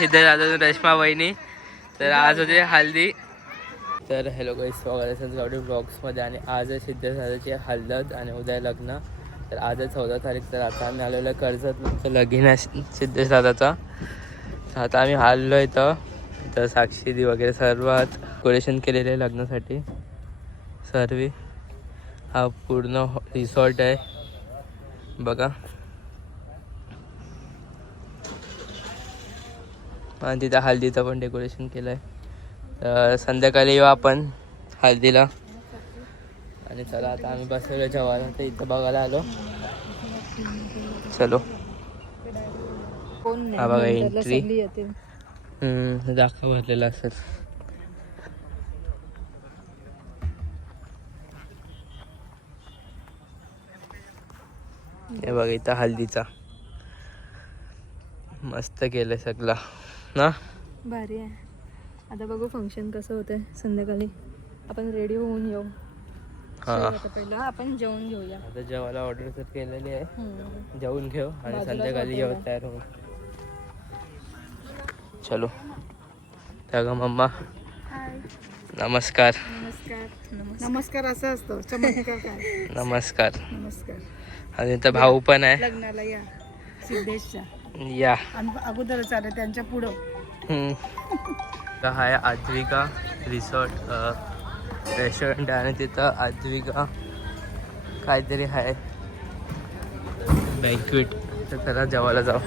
सिद्धेश रेश्मा वहिनी. तर आज होते हल्दी. तर हॅलो गाईस, स्वागत आहे गावडे ब्लॉग्समध्ये. आणि आज आहे सिद्धेश हळद आणि उद्या लग्न. तर आज आहे 14 तारीख. तर आता आम्ही आलेलो आहे कर्जत लगीन आहे सिद्धेश दादाचा. तर आता आम्ही आलेलो आहे इथं साक्षी वगैरे सर्व डेकोरेशन केलेले आहे लग्नासाठी. सर्व हा पूर्ण रिसॉर्ट आहे बघा. आणि तिथं हळदीचं पण डेकोरेशन केलं आहे. तर संध्याकाळी येऊ आपण हळदीला. आणि चला आता आम्ही बसलेलो जेवायला. तर इथं बघायला आलो. चलो हा बघा एंट्री. दाखवा भरलेला असेल. हे बघा इथं हल्दीचा मस्त केलंय सगळं ना. भारी आहे. आता बघू फंक्शन कसं होतंय संध्याकाळी. आपण रेडी होऊन येऊ. पहिलं आपण जेवण घेऊया. आता जेवायला ऑर्डर तर केलेली आहे. जेवून घेऊ आणि संध्याकाळी येऊ तयार होऊन. चलो त्या मम्मा. नमस्कार. नमस्कार असं असतं. चमत्कार काय. नमस्कार. नमस्कार. आणि इथं भाऊ पण आहे. लग्नाला या सिद्धेशच्या. या अगोदर चालेल त्यांच्या पुढं. हा आहे आद्विका रिसॉर्ट रेस्टॉरंट. आणि तिथं आद्विका काहीतरी आहे बँक्वेट. तर त्याला जेवायला जाऊ.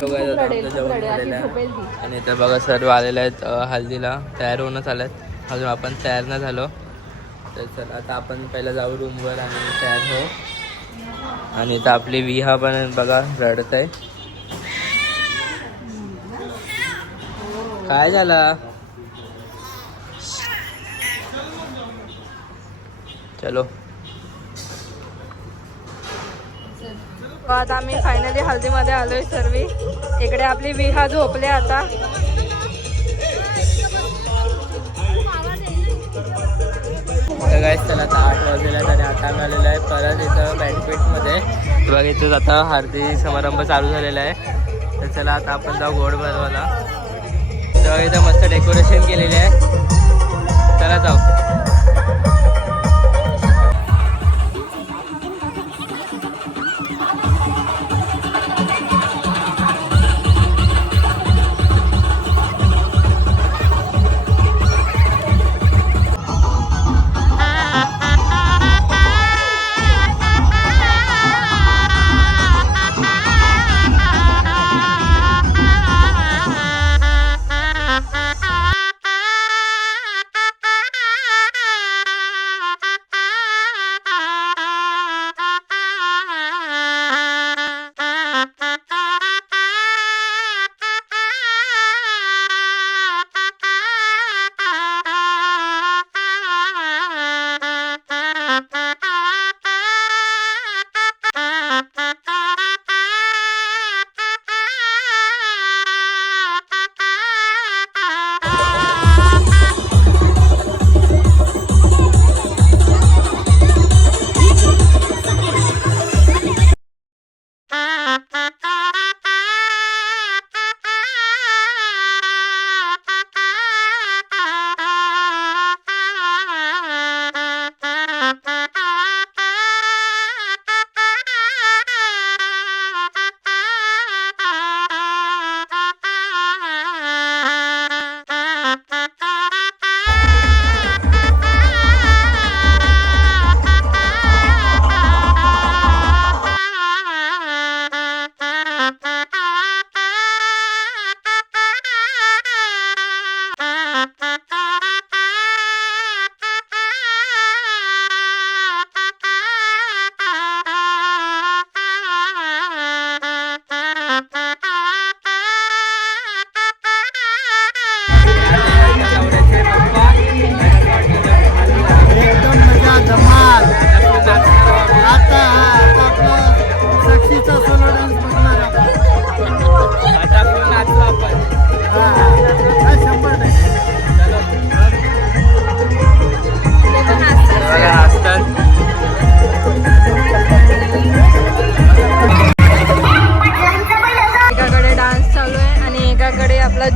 जेवण झालेलं आहे. आणि इथं बघा सर्व आलेले आहेत हल्दीला. तयार होऊनच आले आहेत. अजून आपण तयार नाही झालो. तर चला आता आपण पहिला जाऊ रूमवर आणि तयार हो. आणि इथं आपली विहा पण बघा रडत आहे. काय झालं. चलो आता आम्ही फायनली हल्दीमध्ये आलोय सर्व. इकडे आपली विहा झोपले आता. तर काय चला आता 8 वाजलेला आहे. आणि आता आम्ही आलेलो आहे परत इथं बँक्वेटमध्ये. बघा इथं आता हळदी समारंभ चालू झालेला आहे. तर चला आता आपण जाऊ गोड बनवायला. तर इथं मस्त डेकोरेशन केलेले आहे. चला जाऊ.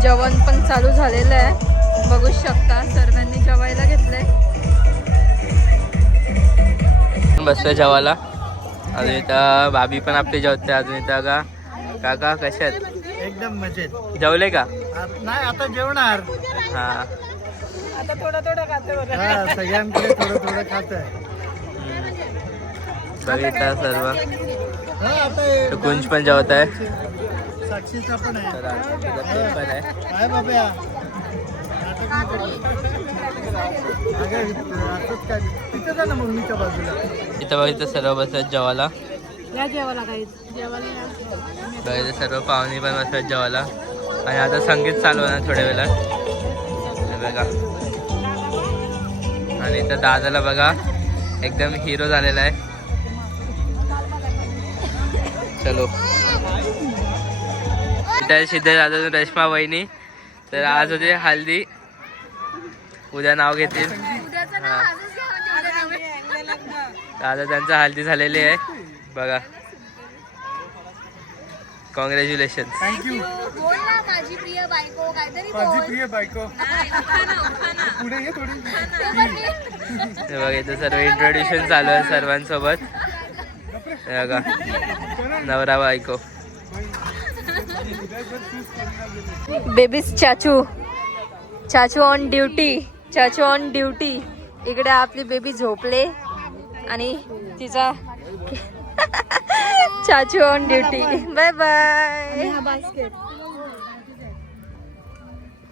जेवण पण चालू झालेलं आहे, बघू शकता सर्वांनी जेवायला घेतलंय. बसतोय जेवायला. अजून इथं भाभी पण आपली जेवते. अजून इथं काका कसे आहेत? एकदम मजेत. जेवले का? नाही आता जेवणार. हा आता थोडं थोडं खाते बघा. हा, सगळ्यांकडे थोडं थोडं खात आहे. बघितलं सर्व. हा, आता तो कुंज पण जेवत आहे. साक्षीचा पण आहे. तर आज तुझा पेपर आहे. काय बाबा असंच काय तिथे जा ना मम्मीच्या बाजूला. इथं बघितलं सर्व बसत जेवायला. या जेवायला काही जेवायला बघितलं सर्व पाहुणे पण बसत जेवायला. आणि आता संगीत चालू आहे ना थोड्या वेळात. हे बघा. आणि इथं दादाला बघा एकदम हिरो झालेला आहे. चलो इथं सिद्धेश दादा रेश्मा वहिनी. तर आज होते हल्दी, उद्या नाव घेतील. हा. दादा त्यांचा हल्दी झालेली आहे बघा. कॉंग्रॅच्युलेशन. थँक्यू. बोल ना माझी प्रिय बायको काहीतरी माझी बोल. प्रिय बायको. पुढे ये थोडी. हे बघा इथं सर्व इंट्रोड्युशन चालू आहे सर्वांसोबत. हे बघा नवरा बायको. बेबीज चाचू ऑन ड्युटी. चाचू ऑन ड्युटी. इकडे आपली बेबी झोपले आणि तिचा चाचू ऑन ड्युटी. Bye bye.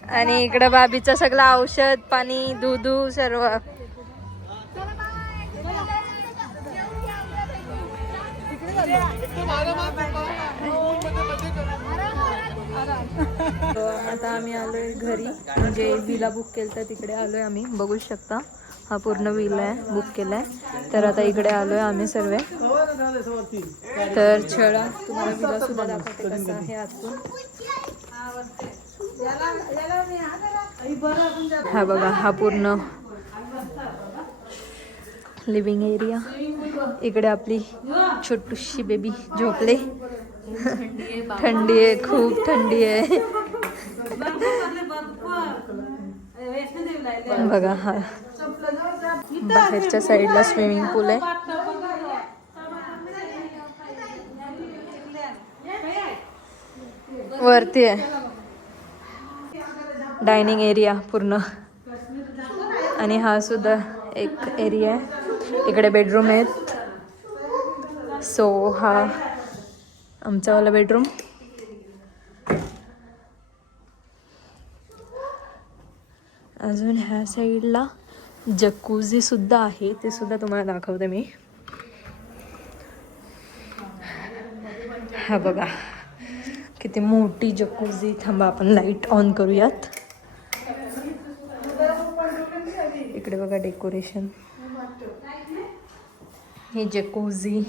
आणि इकडे बाबीचं सगळं औषध पाणी दूध सर्व. आता आम्ही आलोय घरी, म्हणजे विला बुक केलं तर तिकडे आलोय आम्ही. बघू शकता हा पूर्ण विला आहे, बुक केलाय. तर आता इकडे आलोय आम्ही सर्व. तर चला तुम्हाला विला सुद्धा दाखवते कसं आहे आतून. हा बघा हा पूर्ण लिव्हिंग एरिया. इकडे आपली छोटूशी बेबी झोपले. थंडी आहे, खूप थंडी आहे. बघा हा बाहेरच्या साईडला स्विमिंग पूल आहे. वरती आहे डायनिंग एरिया पूर्ण. आणि हा सुद्धा एक एरिया आहे. इकडे बेडरूम आहेत. सो हा आमचावाला बेडरूम. अजून ह्या साईडला जकूझी सुद्धा आहे, ते सुद्धा तुम्हाला दाखवते मी. हा बघा किती मोठी जकूझी. थांबा आपण लाईट ऑन करूयात. इकडे बघा डेकोरेशन. ही जकूझी.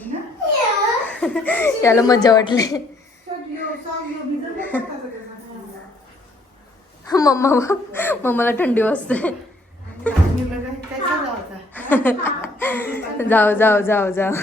याला मजा वाटली. मम्माला थंडी वाजते. जाऊ जाऊ जाऊ जाऊ.